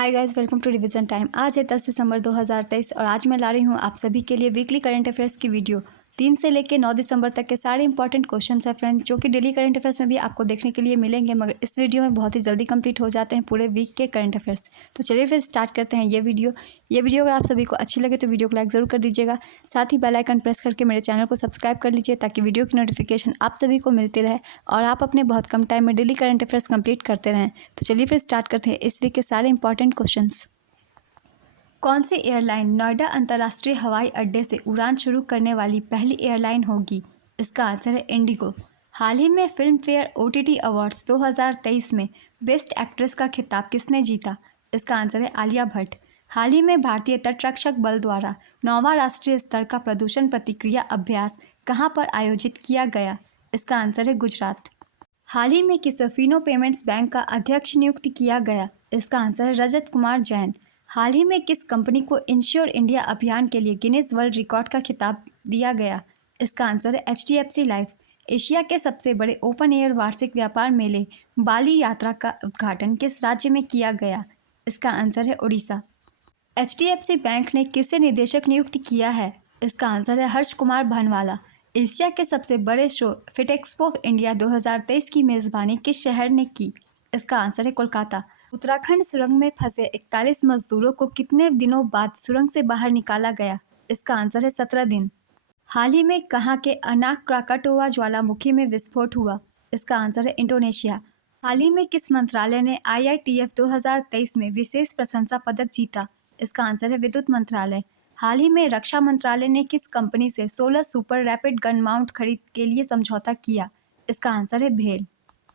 Hi guys, welcome to revision time. आज है 10 दिसंबर 2023 और आज मैं ला रही हूँ आप सभी के लिए वीकली करंट अफेयर्स की वीडियो। 3 से लेकर 9 दिसंबर तक के सारे इंपॉर्टेंट क्वेश्चंस हैं फ्रेंड, जो कि डेली करंट अफेयर्स में भी आपको देखने के लिए मिलेंगे, मगर इस वीडियो में बहुत ही जल्दी कंप्लीट हो जाते हैं पूरे वीक के करंट अफेयर्स। तो चलिए फिर स्टार्ट करते हैं ये वीडियो अगर आप सभी को अच्छी लगे तो वीडियो को लाइक ज़रूर कर दीजिएगा। साथ ही बेल आइकन प्रेस करके मेरे चैनल को सब्सक्राइब कर लीजिए ताकि वीडियो की नोटिफिकेशन आप सभी को मिलती रहे और आप अपने बहुत कम टाइम में डेली करंट अफेयर्स कंप्लीट करते रहें। तो चलिए फिर स्टार्ट करते हैं इस वीक के सारे इंपॉर्टेंट क्वेश्चंस। कौन सी एयरलाइन नोएडा अंतर्राष्ट्रीय हवाई अड्डे से उड़ान शुरू करने वाली पहली एयरलाइन होगी? इसका आंसर है इंडिगो। हाल ही में फिल्म फेयर OTT अवार्ड्स 2023 में बेस्ट एक्ट्रेस का खिताब किसने जीता? इसका आंसर है आलिया भट्ट। हाल ही में भारतीय तटरक्षक बल द्वारा 9वां राष्ट्रीय स्तर का प्रदूषण प्रतिक्रिया अभ्यास कहाँ पर आयोजित किया गया? इसका आंसर है गुजरात। हाल ही में किस फिनो पेमेंट्स बैंक का अध्यक्ष नियुक्त किया गया? इसका आंसर है रजत कुमार जैन। हाल ही में किस कंपनी को इंश्योर इंडिया अभियान के लिए गिनीज वर्ल्ड रिकॉर्ड का खिताब दिया गया? इसका आंसर है HDFC लाइफ। एशिया के सबसे बड़े ओपन एयर वार्षिक व्यापार मेले बाली यात्रा का उद्घाटन किस राज्य में किया गया? इसका आंसर है उड़ीसा। HDFC बैंक ने किसे निदेशक नियुक्त किया है? इसका आंसर है हर्ष कुमार भनवाला। एशिया के सबसे बड़े शो फिटेक्सपो इंडिया 2023 की मेज़बानी किस शहर ने की? इसका आंसर है कोलकाता। उत्तराखंड सुरंग में फंसे 41 मजदूरों को कितने दिनों बाद सुरंग से बाहर निकाला गया? इसका आंसर है 17 दिन। हाल ही में कहाँ के अनाक क्राकाटोवा ज्वालामुखी में विस्फोट हुआ? इसका आंसर है इंडोनेशिया। हाल ही में किस मंत्रालय ने IITF 2023 में विशेष प्रशंसा पदक जीता? इसका आंसर है विद्युत मंत्रालय। हाल ही में रक्षा मंत्रालय ने किस कंपनी से 16 सुपर रैपिड गन माउंट खरीद के लिए समझौता किया? इसका आंसर है भेल।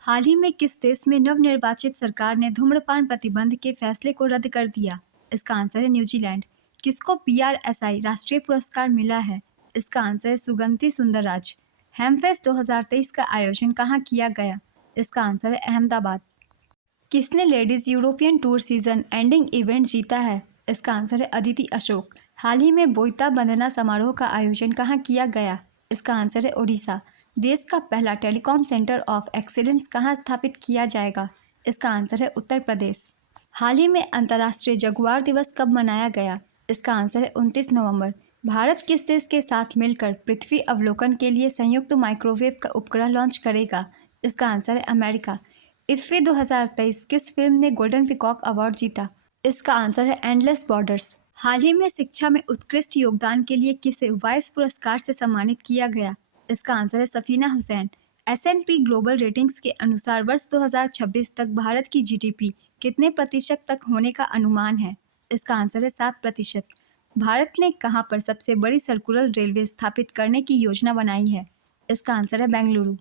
हाल ही में किस देश में नवनिर्वाचित सरकार ने धूम्रपान प्रतिबंध के फैसले को रद्द कर दिया? इसका आंसर है न्यूजीलैंड। किसको PRSI राष्ट्रीय पुरस्कार मिला है? इसका आंसर है सुगंति सुंदरराज। हेमफेस्ट 2023 का आयोजन कहाँ किया गया? इसका आंसर है अहमदाबाद। किसने ladies European tour season ending event जीता है? इसका आंसर है अदिति अशोक। हाल ही में बोईता बंदना समारोह का आयोजन कहाँ किया गया? इसका आंसर है ओडिशा। देश का पहला टेलीकॉम सेंटर ऑफ एक्सीलेंस कहाँ स्थापित किया जाएगा? इसका आंसर है उत्तर प्रदेश। हाल ही में अंतर्राष्ट्रीय जगुआर दिवस कब मनाया गया? इसका आंसर है 29 नवंबर। भारत किस देश के साथ मिलकर पृथ्वी अवलोकन के लिए संयुक्त माइक्रोवेव का उपग्रह लॉन्च करेगा? इसका आंसर है अमेरिका। इफ्फी 2023 किस फिल्म ने गोल्डन पीकॉक अवार्ड जीता? इसका आंसर है एंडलेस बॉर्डर्स। हाल ही में शिक्षा में उत्कृष्ट योगदान के लिए किसे वाइस पुरस्कार से सम्मानित किया गया? इसका आंसर है Safina Hussain. S&P global ratings के अनुसार वर्ष 2026 तक भारत की GDP कितने प्रतिशत तक होने का अनुमान है? इसका आंसर है 7%। भारत ने कहाँ पर सबसे बड़ी सर्कुलर रेलवे स्थापित करने की योजना बनाई है? इसका आंसर है बेंगलुरु।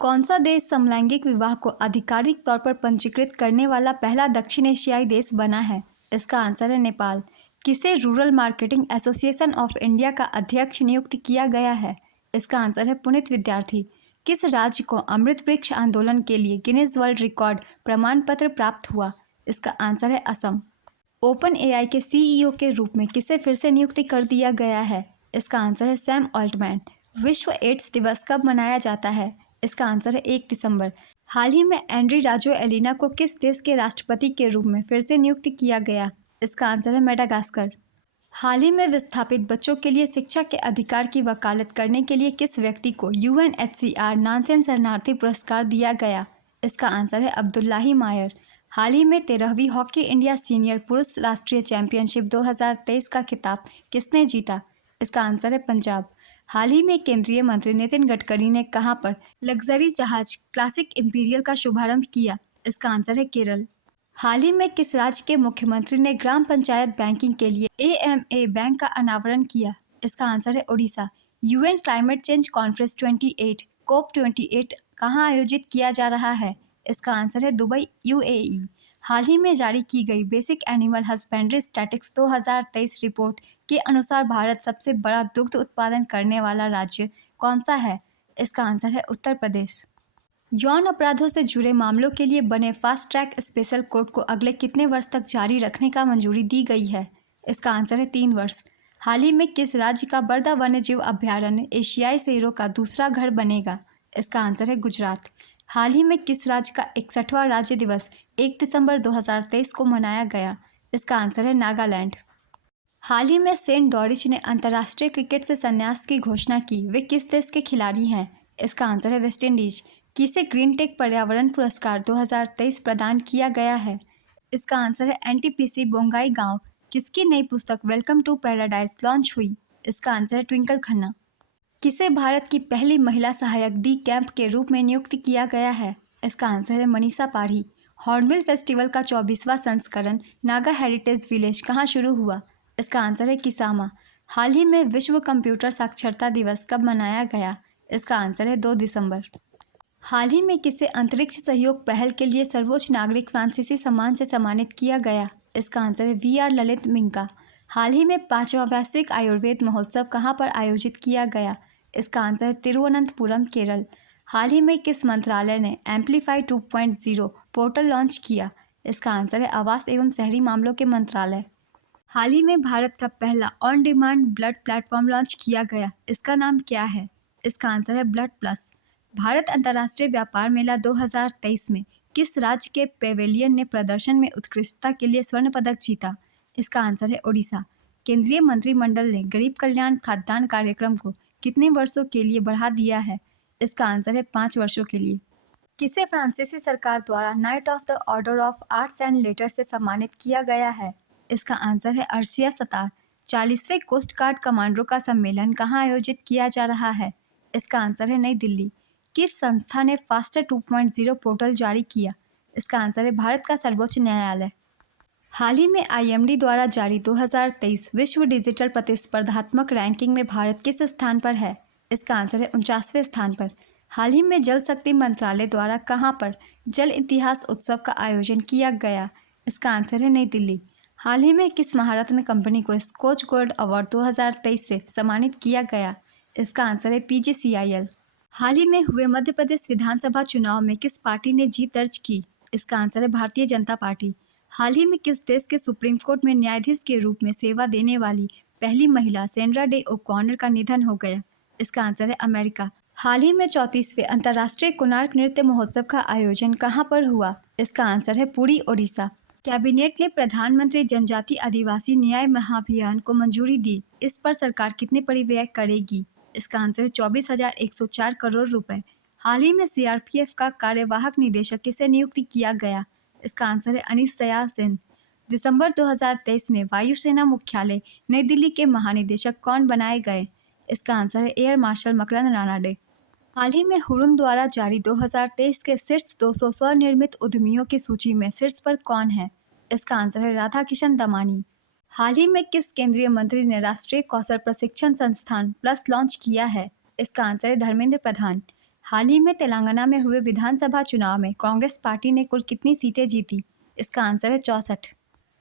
कौन सा देश समलैंगिक विवाह को आधिकारिक तौर पर पंजीकृत करने वाला पहला दक्षिण एशियाई देश बना है? इसका आंसर है नेपाल। किसे rural marketing association of India का अध्यक्ष नियुक्त किया गया है? इसका आंसर है पुनीत विद्यार्थी। किस राज्य को अमृत वृक्ष आंदोलन के लिए गिनीज वर्ल्ड रिकॉर्ड प्रमाण पत्र प्राप्त हुआ? इसका आंसर है असम। OpenAI के CEO के रूप में किसे फिर से नियुक्ति कर दिया गया है? इसका आंसर है सैम ऑल्टमैन। विश्व एड्स दिवस कब मनाया जाता है? इसका आंसर है 1 दिसंबर। हाल ही में एंड्री राजो एलिना को किस देश के राष्ट्रपति के रूप में फिर से नियुक्त किया गया? इसका आंसर है मेडागास्कर। हाल ही में विस्थापित बच्चों के लिए शिक्षा के अधिकार की वकालत करने के लिए किस व्यक्ति को UNHCR नानसेन शरणार्थी पुरस्कार दिया गया? इसका आंसर है अब्दुल्लाही मायर। हाल ही में 13वीं हॉकी इंडिया सीनियर पुरुष राष्ट्रीय चैंपियनशिप 2023 का खिताब किसने जीता? इसका आंसर है पंजाब। हाल ही में केंद्रीय मंत्री नितिन गडकरी ने कहां पर लग्जरी जहाज क्लासिक इंपीरियल का शुभारंभ किया? इसका आंसर है केरल। हाल ही में किस राज्य के मुख्यमंत्री ने ग्राम पंचायत बैंकिंग के लिए AMA बैंक का अनावरण किया? इसका आंसर है Odisha. UN climate change conference 28 COP28 कहाँ आयोजित किया जा रहा है? इसका आंसर है दुबई UAE। हाल ही में जारी की गई basic animal husbandry statistics 2023 report के अनुसार भारत सबसे बड़ा दुग्ध उत्पादन करने वाला राज्य कौन सा है? इसका आंसर है उत्तर प्रदेश। यौन अपराधों से जुड़े मामलों के लिए बने फास्ट ट्रैक स्पेशल कोर्ट को अगले कितने वर्ष तक जारी रखने का मंजूरी दी गई है? इसका आंसर है 3 वर्ष। हाल ही में किस राज्य का बर्दा वन्यजीव अभयारण्य एशियाई शेरों का दूसरा घर बनेगा? इसका आंसर है गुजरात। हाल ही में किस राज्य का 61वां राज्य दिवस 1 दिसंबर 2023 को मनाया गया? इसका आंसर है नागालैंड। हाल ही में सेंट डॉरिच ने अंतर्राष्ट्रीय क्रिकेट से संन्यास की घोषणा की। वे किस देश के खिलाड़ी हैं? इसका आंसर है वेस्ट इंडीज। किसे ग्रीन टेक पर्यावरण पुरस्कार 2023 प्रदान किया गया है? इसका आंसर है एनटीपीसी बोंगाई गांव। किसकी नई पुस्तक वेलकम टू पैराडाइज लॉन्च हुई? इसका आंसर है ट्विंकल खन्ना। किसे भारत की पहली महिला सहायक डी कैंप के रूप में नियुक्त किया गया है? इसका आंसर है मनीषा पारी। हॉर्नबिल फेस्टिवल का 24वां संस्करण नागा हेरिटेज विलेज कहाँ शुरू हुआ? इसका आंसर है किसामा। हाल ही में विश्व कंप्यूटर साक्षरता दिवस कब मनाया गया? इसका आंसर है 2 दिसंबर। हाल ही में किसे अंतरिक्ष सहयोग पहल के लिए सर्वोच्च नागरिक फ्रांसीसी सम्मान से सम्मानित किया गया? इसका आंसर है वी.आर. ललित मिंका। हाल ही में 5वां वैश्विक आयुर्वेद महोत्सव कहाँ पर आयोजित किया गया? इसका आंसर है तिरुवनंतपुरम, केरल। हाल ही में किस मंत्रालय ने एम्पलीफाई 2.0 पोर्टल लॉन्च किया? इसका आंसर है आवास एवं शहरी मामलों के मंत्रालय। हाल ही में भारत का पहला on demand blood platform launch किया गया। इसका नाम क्या है? इसका आंसर है ब्लड प्लस। भारत अंतर्राष्ट्रीय व्यापार मेला 2023 में किस राज्य के पेवेलियन ने प्रदर्शन में उत्कृष्टता के लिए स्वर्ण पदक जीता? इसका आंसर है ओडिशा। केंद्रीय मंत्रिमंडल ने गरीब कल्याण खाद्यान्न कार्यक्रम को कितने वर्षों के लिए बढ़ा दिया है? इसका आंसर है 5 वर्षों के लिए। किसे फ्रांसीसी सरकार द्वारा night of the order of arts and letters से सम्मानित किया गया है? इसका आंसर है अर्शिया सतार। 40वें कोस्ट गार्ड कमांडरों का सम्मेलन कहाँ आयोजित किया जा रहा है? इसका आंसर है नई दिल्ली। किस संस्था ने फास्टर 2.0 पोर्टल जारी किया? इसका आंसर है भारत का सर्वोच्च न्यायालय। हाल ही में आईएमडी द्वारा जारी 2023 विश्व डिजिटल प्रतिस्पर्धात्मक रैंकिंग में भारत किस स्थान पर है? इसका आंसर है 49वें स्थान पर। हाल ही में जल शक्ति मंत्रालय द्वारा कहाँ पर जल इतिहास उत्सव का आयोजन किया गया? इसका आंसर है नई दिल्ली। हाल ही में किस महारत्न कंपनी को स्कॉच गोल्ड अवार्ड 2023 से सम्मानित किया गया? इसका आंसर है पीजीसीआईएल। हाल ही में हुए मध्य प्रदेश विधानसभा चुनाव में किस पार्टी ने जीत दर्ज की? इसका आंसर है भारतीय जनता पार्टी। हाल ही में किस देश के सुप्रीम कोर्ट में न्यायाधीश के रूप में सेवा देने वाली पहली महिला सेंड्रा डे ओकॉनर का निधन हो गया? इसका आंसर है अमेरिका। हाल ही में 34वें अंतर्राष्ट्रीय कोणार्क नृत्य महोत्सव का आयोजन कहाँ पर हुआ? इसका आंसर है पुरी, ओडिशा। कैबिनेट ने प्रधानमंत्री जनजाति आदिवासी न्याय महाअभियान को मंजूरी दी। इस पर सरकार कितने परिव्यय करेगी? इसका आंसर है 24,104 करोड़ रुपए। हाल ही में सीआरपीएफ का कार्यवाहक निदेशक किसे नियुक्त किया गया? इसका आंसर है अनीस दयाल सिंह। दिसंबर 2023 में वायुसेना मुख्यालय नई दिल्ली के महानिदेशक कौन बनाए गए? इसका आंसर है एयर मार्शल मकरंद रानाडे। हाल ही में हुरुन द्वारा जारी 2023 के शीर्ष 200 स्वनिर्मित उद्यमियों की सूची में शीर्ष पर कौन है? इसका आंसर है राधा किशन दमानी। हाल ही में किस केंद्रीय मंत्री ने राष्ट्रीय कौशल प्रशिक्षण संस्थान प्लस लॉन्च किया है? इसका आंसर है धर्मेंद्र प्रधान। हाल ही में तेलंगाना में हुए विधानसभा चुनाव में कांग्रेस पार्टी ने कुल कितनी सीटें जीती? इसका आंसर है 64।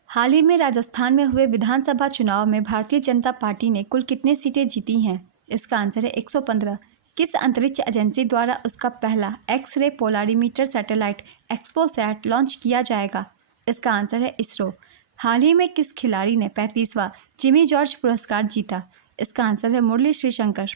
हाल ही में राजस्थान में हुए विधानसभा चुनाव में भारतीय जनता पार्टी ने कुल कितनी सीटें जीती हैं? इसका आंसर है 115। किस अंतरिक्ष एजेंसी द्वारा उसका पहला X-ray polarimeter satellite XPoSat launch किया जाएगा? इसका आंसर है इसरो। हाल ही में किस खिलाड़ी ने 35वां जिमी जॉर्ज पुरस्कार जीता? इसका आंसर है मुरली श्रीशंकर।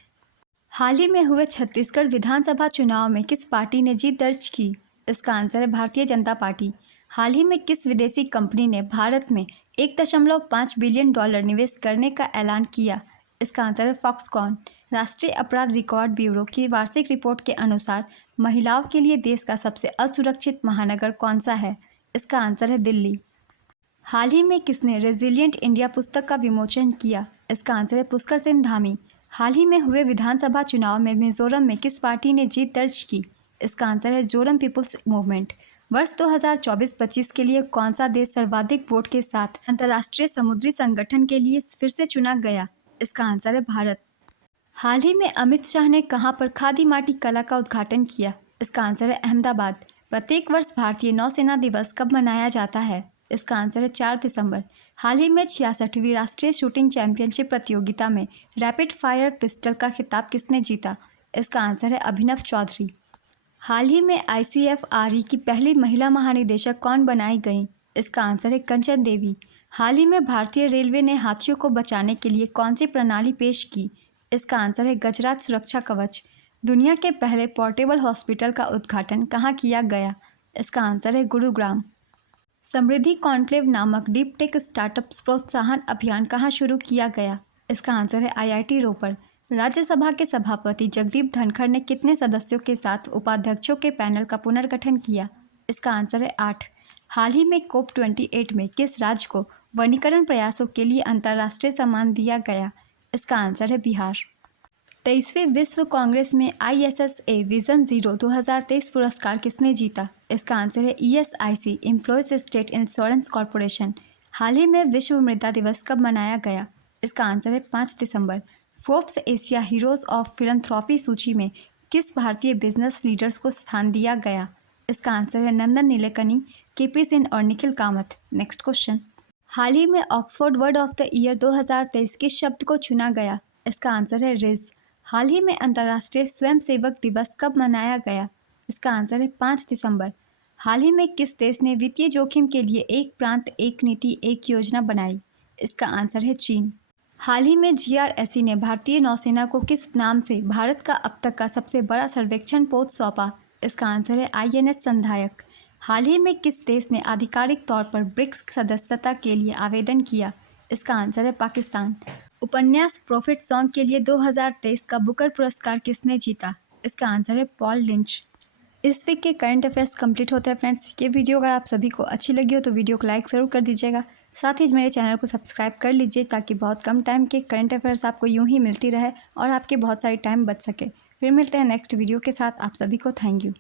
हाल ही में हुए छत्तीसगढ़ विधानसभा चुनाव में किस पार्टी ने जीत दर्ज की? इसका आंसर है भारतीय जनता पार्टी। हाल ही में किस विदेशी कंपनी ने भारत में 1.5 बिलियन डॉलर निवेश करने का ऐलान किया? इसका आंसर है फॉक्सकॉन। राष्ट्रीय अपराध रिकॉर्ड ब्यूरो की वार्षिक रिपोर्ट के अनुसार महिलाओं के लिए देश का सबसे असुरक्षित महानगर कौन सा है? इसका आंसर है दिल्ली। हाल ही में किसने रेजिलिएंट इंडिया पुस्तक का विमोचन किया? इसका आंसर है पुष्कर सेन धामी। हाल ही में हुए विधानसभा चुनाव में मिजोरम में किस पार्टी ने जीत दर्ज की? इसका आंसर है जोरम पीपुल्स मूवमेंट। वर्ष 2024-25 के लिए कौन सा देश सर्वाधिक वोट के साथ अंतर्राष्ट्रीय समुद्री संगठन के लिए फिर से चुना गया? इसका आंसर है भारत। हाल ही में अमित शाह ने कहां पर खादी माटी कला का उद्घाटन किया? इसका आंसर है अहमदाबाद। प्रत्येक वर्ष भारतीय नौसेना दिवस कब मनाया जाता है? इसका आंसर है 4 दिसंबर। हाल ही में 66वीं राष्ट्रीय शूटिंग चैंपियनशिप प्रतियोगिता में रैपिड फायर पिस्टल का खिताब किसने जीता? इसका आंसर है अभिनव चौधरी। हाल ही में आईसीएफआरई की पहली महिला महानिदेशक कौन बनाई गई? इसका आंसर है कंचन देवी। हाल ही में भारतीय रेलवे ने हाथियों को बचाने के लिए कौन सी प्रणाली पेश की? इसका आंसर है गजराज सुरक्षा कवच। दुनिया के पहले पोर्टेबल हॉस्पिटल का उद्घाटन कहाँ किया गया? इसका आंसर है गुरुग्राम। समृद्धि कॉन्क्लेव नामक डीप टेक स्टार्टअप प्रोत्साहन अभियान कहाँ शुरू किया गया? इसका आंसर है IIT रोपड़। राज्यसभा के सभापति जगदीप धनखड़ ने कितने सदस्यों के साथ उपाध्यक्षों के पैनल का पुनर्गठन किया? इसका आंसर है 8। हाल ही में COP28 में किस राज्य को वनीकरण प्रयासों के लिए अंतर्राष्ट्रीय सम्मान दिया गया? इसका आंसर है बिहार। 23वीं विश्व कांग्रेस में ISSA विजन 0 2023 पुरस्कार किसने जीता? इसका आंसर है ESIC employees state insurance corporation. हाल ही में विश्व मृदा दिवस कब मनाया गया? इसका आंसर है 5 दिसंबर। Forbes Asia heroes of philanthropy सूची में किस भारतीय बिजनेस लीडर्स को स्थान दिया गया? इसका आंसर है नंदन नीलेकनी, KP सिंह और निखिल कामत। Next question. हाल ही में Oxford word of the year 2023 किस शब्द को चुना गया? इसका आंसर है रिज। हाल ही में अंतर्राष्ट्रीय स्वयंसेवक दिवस कब मनाया गया? इसका आंसर है 5 दिसंबर। हाल ही में किस देश ने वित्तीय जोखिम के लिए एक प्रांत एक नीति एक योजना बनाई? इसका आंसर है चीन। हाल ही में GRSE ने भारतीय नौसेना को किस नाम से भारत का अब तक का सबसे बड़ा सर्वेक्षण पोत सौंपा? इसका आंसर है INS संधायक। हाल ही में किस देश ने आधिकारिक तौर पर ब्रिक्स सदस्यता के लिए आवेदन किया? इसका आंसर है पाकिस्तान। उपन्यास प्रॉफिट सॉन्ग के लिए 2023 का बुकर पुरस्कार किसने जीता? इसका आंसर है पॉल लिंच। इस वीक के करंट अफेयर्स कंप्लीट होते हैं फ्रेंड्स। ये वीडियो अगर आप सभी को अच्छी लगी हो तो वीडियो को लाइक ज़रूर कर दीजिएगा। साथ ही मेरे चैनल को सब्सक्राइब कर लीजिए ताकि बहुत कम टाइम के करंट अफेयर्स आपको यूं ही मिलती रहे और आपके बहुत सारी टाइम बच सके। फिर मिलते हैं नेक्स्ट वीडियो के साथ। आप सभी को थैंक यू।